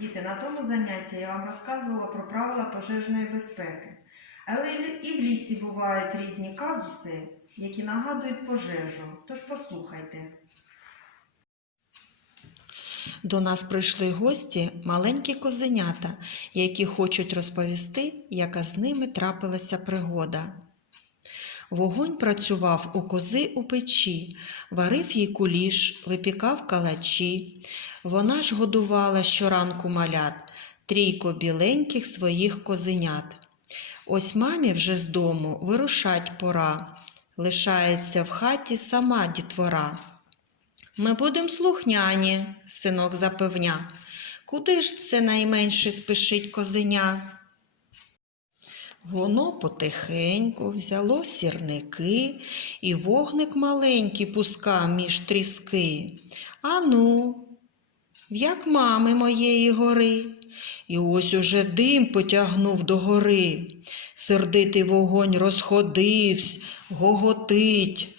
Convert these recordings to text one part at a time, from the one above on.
Діти, на тому занятті я вам розказувала про правила пожежної безпеки. Але і в лісі бувають різні казуси, які нагадують пожежу. Тож послухайте. До нас прийшли гості маленькі козенята, які хочуть розповісти, яка з ними трапилася пригода. Вогонь працював у кози у печі, варив їй куліш, випікав калачі. Вона ж годувала щоранку малят, трійко біленьких своїх козенят. Ось мамі вже з дому вирушать пора. Лишається в хаті сама дітвора. Ми будем слухняні, синок запевня. Куди ж це найменше спішить козеня? Воно потихеньку взяло сірники і вогник маленький пускав між тріски. Ану, як мами моєї гори. І ось уже дим потягнув до гори. Сердитий вогонь розходивсь, гоготить.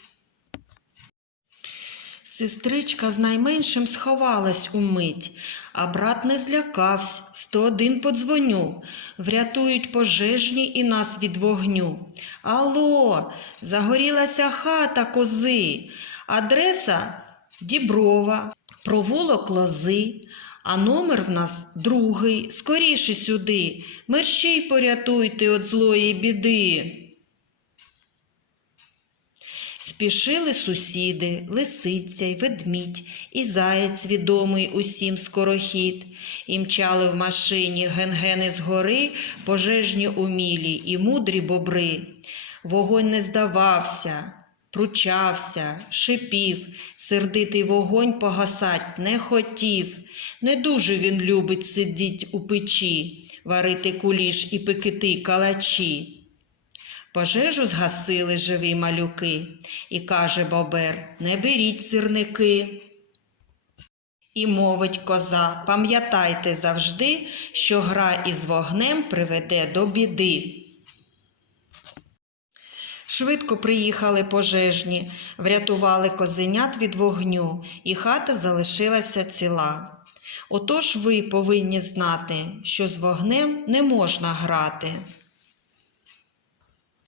Сестричка з найменшим сховалась умить, а брат не злякавсь, 101 подзвоню. Врятують пожежні і нас від вогню. Алло, загорілася хата кози, адреса Діброва, провулок лози, а номер в нас другий, скоріше сюди. Мерщій порятуйте від злої біди. Спішили сусіди, лисиця й ведмідь, і заєць відомий усім скорохід, і мчали в машині ген-гени з гори, пожежні умілі і мудрі бобри. Вогонь не здавався, пручався, шипів, сердитий вогонь погасать не хотів. Не дуже він любить сидіть у печі, варити куліш і пекити калачі. Пожежу згасили живі малюки, і каже бобер, не беріть сирники. І мовить коза, пам'ятайте завжди, що гра із вогнем приведе до біди. Швидко приїхали пожежні, врятували козенят від вогню, і хата залишилася ціла. Отож ви повинні знати, що з вогнем не можна грати.